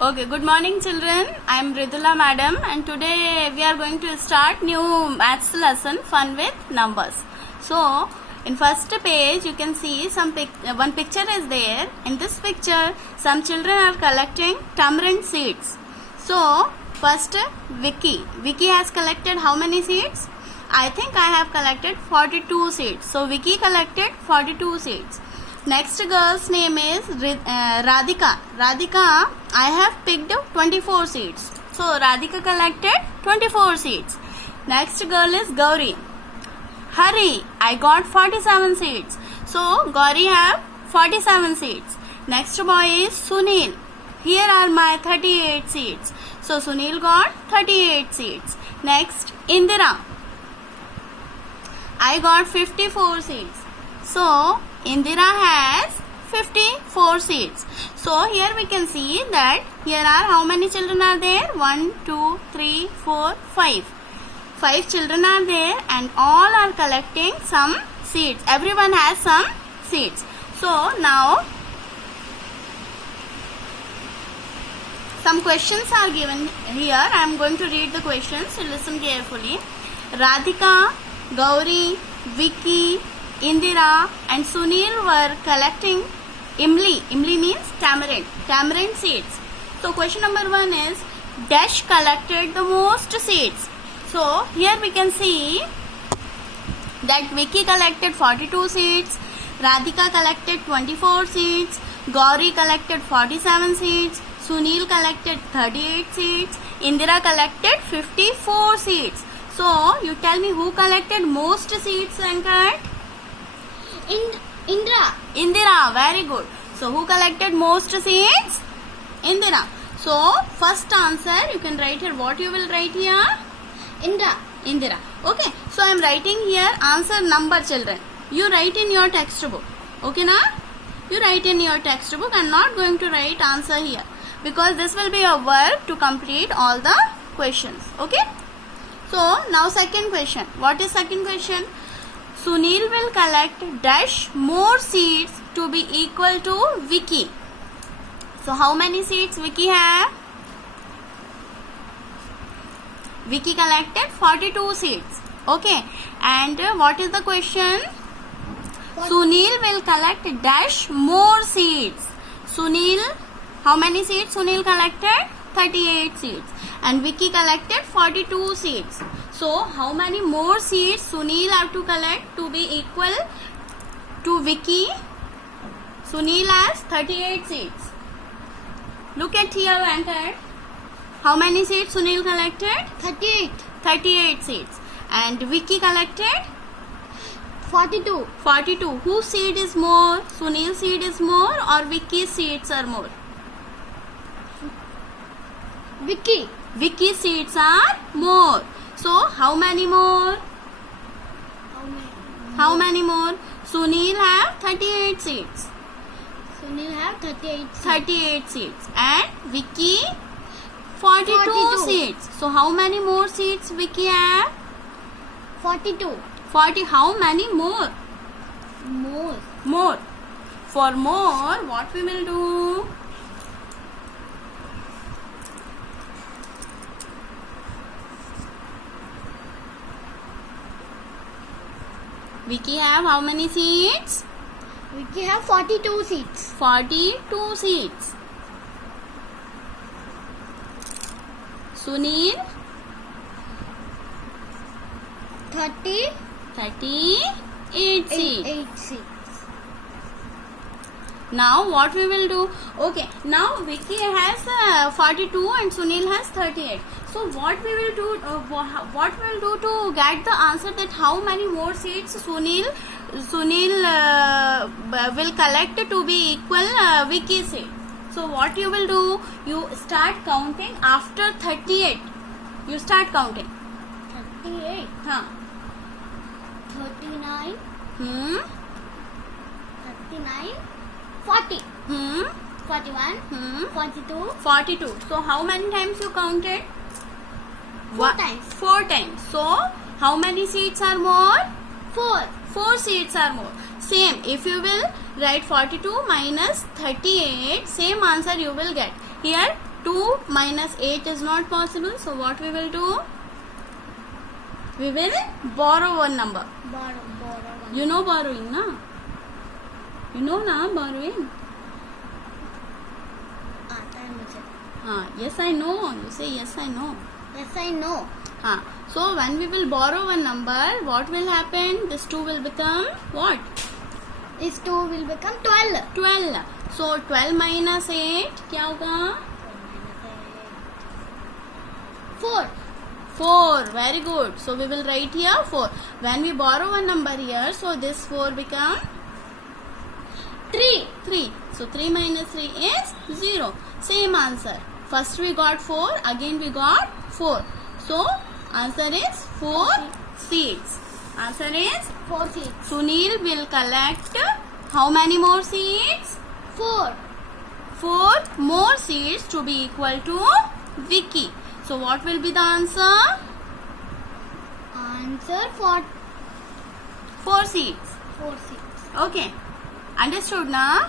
Okay, good morning children. I am Ridula madam and today we are going to start new maths lesson, fun with numbers. So, in first page you can see one picture is there. In this picture some children are collecting tamarind seeds. So, first Vicky has collected how many seeds? I think I have collected 42 seeds. So, Vicky collected 42 seeds. Next girl's name is Radhika. Radhika, I have picked 24 seeds. So, Radhika collected 24 seeds. Next girl is Gauri. Hurry, I got 47 seeds. So, Gauri have 47 seeds. Next boy is Sunil. Here are my 38 seeds. So, Sunil got 38 seeds. Next, Indira. I got 54 seeds. So, Indira has 54 seeds. So, here we can see that here are how many children are there? 1, 2, 3, 4, 5. 5 children are there and all are collecting some seeds. Everyone has some seeds. So, now some questions are given here. I am going to read the questions. So, listen carefully. Radhika, Gauri, Vicky, Indira and Sunil were collecting imli. Imli means tamarind. Tamarind seeds. So question number 1 is Dash collected the most seeds. So here we can see that Vicky collected 42 seeds. Radhika collected 24 seeds. Gauri collected 47 seeds. Sunil collected 38 seeds. Indira collected 54 seeds. So you tell me who collected most seeds, Venkat? Indira, very good. So, who collected most seeds? Indira. So, first answer, you can write here. What you will write here? Indira. Okay. So, I am writing here answer number, children. You write in your textbook. Okay, na? You write in your textbook. I am not going to write answer here. Because this will be a work to complete all the questions. Okay. So, now second question. What is second question? Sunil will collect dash more seeds to be equal to Vicky. So, how many seeds Vicky have? Vicky collected 42 seeds. Okay. And what is the question? Sunil will collect dash more seeds. Sunil, how many seeds Sunil collected? 38 seeds. And Vicky collected 42 seeds. So, how many more seeds Sunil have to collect to be equal to Vicky? Sunil has 38 seeds. Look at here, Venkat. How many seeds Sunil collected? 38 seeds. And Vicky collected? 42. Whose seed is more? Sunil's seed is more or Vicky's seeds are more? Vicky's seeds are more. So, how many more? How many more? Sunil have 38 seeds. 38 seeds. And Vicky 42 seeds. So, how many more seeds Vicky have? 42. 40. How many more? More. For more, what we will do? Vicky have how many seeds? Vicky have 42 seeds. 42 seeds. Sunil? 38 seeds. 8 seeds. Now what we will do? Okay, now Vicky has 42 and Sunil has 38. So what we will do? What we will do to get the answer that how many more seeds Sunil will collect to be equal Vicky's seed. So what you will do? You start counting after 38. You start counting. 38. 39. 39. 40. 41. 42. So how many times you counted? 4 times. 4 times. So how many seeds are more? 4. 4 seeds are more. Same. If you will write 42 minus 38, same answer you will get. Here 2 minus 8 is not possible. So what we will do? We will borrow one number. Borrow. You know borrowing, na? You know na borrowing? आता है मुझे. Yes I know. You say yes I know. Yes, I know. So when we will borrow one number, what will happen? This 2 will become what? This 2 will become 12. 12. So 12 minus 8 क्या होगा? 4. 4. Very good. So we will write here 4. When we borrow one number here, so this 4 become 3. 3. So 3 minus 3 is 0. Same answer. First we got 4, again we got 4. So answer is 4 seeds. Answer is 4 seeds. Sunil will collect how many more seeds? 4. 4 more seeds to be equal to Vicky. So what will be the answer? Answer 4 seeds. 4 seeds. Okay. Understood na?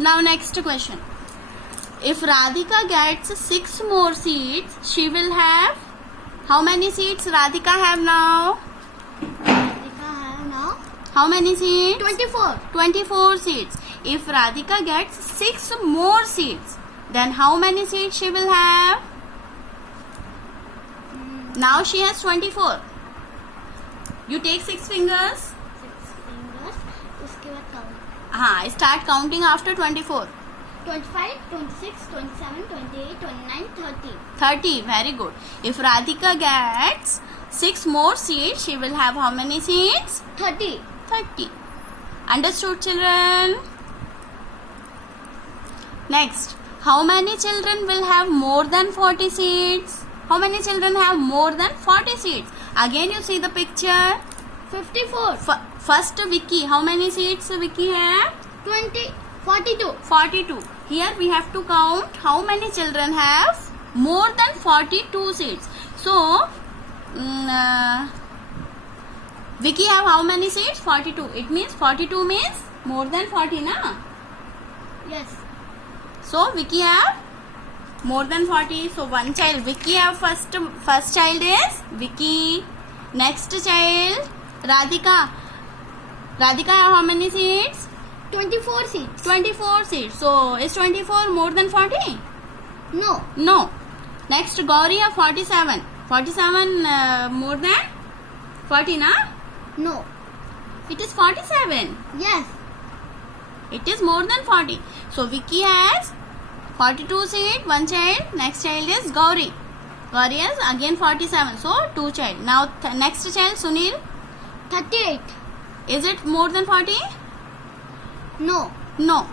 Now next question. If Radhika gets 6 more seeds, she will have how many seeds Radhika have now? Radhika have now How many seeds? 24. 24 seeds. If Radhika gets 6 more seeds, then how many seeds she will have? Now she has 24. You take 6 fingers. 6 fingers. उसके बाद count. Start counting after 24. 25, 26, 27, 28, 29, 30. 30. Very good. If Radhika gets 6 more seeds, she will have how many seeds? 30. 30. Understood, children? Next, how many children will have more than 40 seeds? How many children have more than 40 seeds? Again, you see the picture. 54. First, Vicky. How many seeds Vicky have? 20. 42. 42. Here we have to count how many children have more than 42 seeds. So, Vicky have how many seeds? 42. It means 42 means more than 40, na? Yes. So, Vicky have more than 40. So, one child. Vicky have first child is Vicky. Next child, Radhika. Radhika have how many seeds? 24 seeds. 24 seeds. So, is 24 more than 40? No. No. Next, Gauri have 47. 47 more than 40, na? No. It is 47. Yes. It is more than 40. So, Vicky has 42 seed, one child. Next child is Gauri. Gauri has again 47. So, two child. Now, next child, Sunil. 38. Is it more than 40? No. No.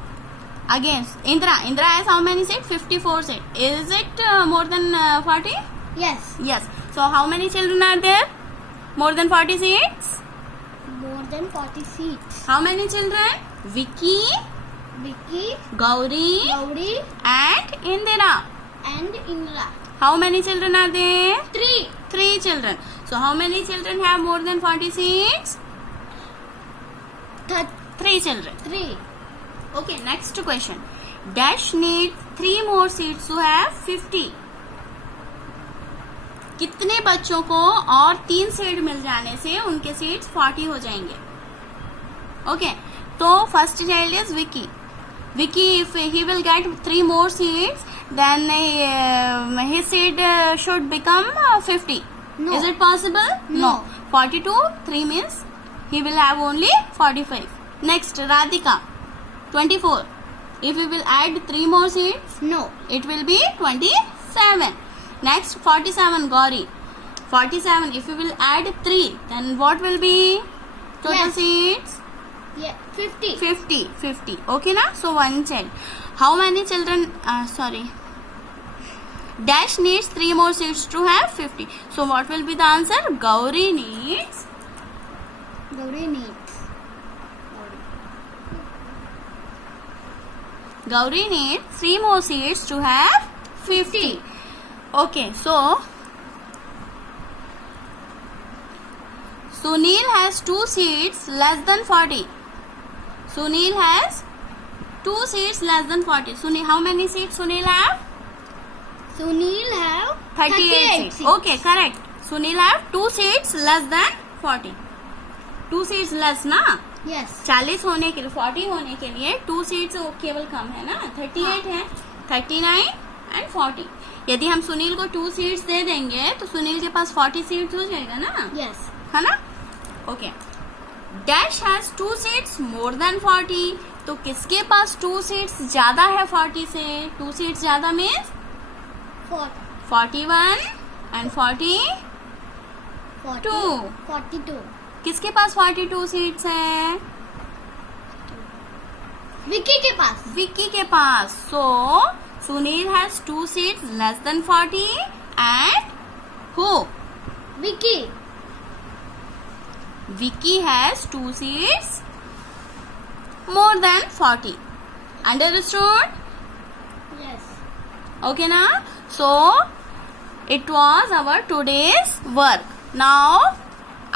Again, Indra. Indra has how many seed? 54 seed. Is it more than 40? Yes. Yes. So, how many children are there? More than 40 seeds? More than 40 seeds. How many children? Vicky, Vicky, Gauri, Gauri, and Indira. and Indra. How many children are there? 3. 3 children. So, how many children have more than 40 seeds? 3 children. 3. Okay, next question. Dash needs 3 more seeds to have 50. कितने बच्चों को और 3 seed मिल जाने से उनके seeds 40 हो जाएंगे? Okay, तो first child is Vicky. Vicky, if he will get 3 more seeds, then his seed should become 50. No. Is it possible? No. 42, 3 means he will have only 45. Next, Radhika, 24. If we will add 3 more seeds, No. it will be 27. Next, 47, Gauri. 47, if we will add 3, then what will be total Yes. seeds? Yeah. 50. 50. Okay, na? So, one child. How many children? Dash needs 3 more seeds to have 50. So, what will be the answer? Gauri needs. Gauri needs. Gauri needs 3 more seeds to have 50. Okay, so Sunil has 2 seeds less than 40. Sunil has 2 seats less than 40. Sunil, how many seats Sunil have? Sunil have 38 seats. Okay, correct. Sunil have 2 seats less than 40. 2 seats less ना? Yes. 40 होने के लिए 40 होने के लिए 2 seats केवल कम है ना. 38 है, 39 एंड 40. यदि हम सुनील को 2 सीट्स दे देंगे तो सुनील के पास 40 सीट्स हो जाएगा ना. Yes. है ना. Okay. Dash has 2 seats more than 40. तो किसके पास 2 सीट्स ज्यादा है 40 से? 2 सीट्स ज्यादा मीन्स 41 एंड 42. किसके पास 42 सीट्स है? विक्की के पास. विक्की के पास. So Sunil has 2 seats less than 40 and who? Vicky. Vicky has 2 seats more than 40. Understood? Yes. Okay na? So it was our today's work. Now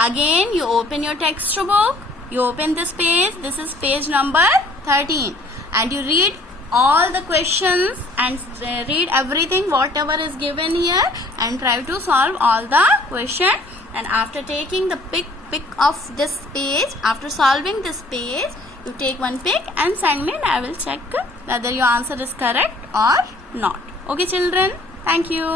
again you open your textbook. You open this page. This is page number 13, and you read all the questions and read everything whatever is given here and try to solve all the question. And after taking the pic of this page, after solving this page, you take one pic and send me, and I will check whether your answer is correct or not. Okay children, thank you.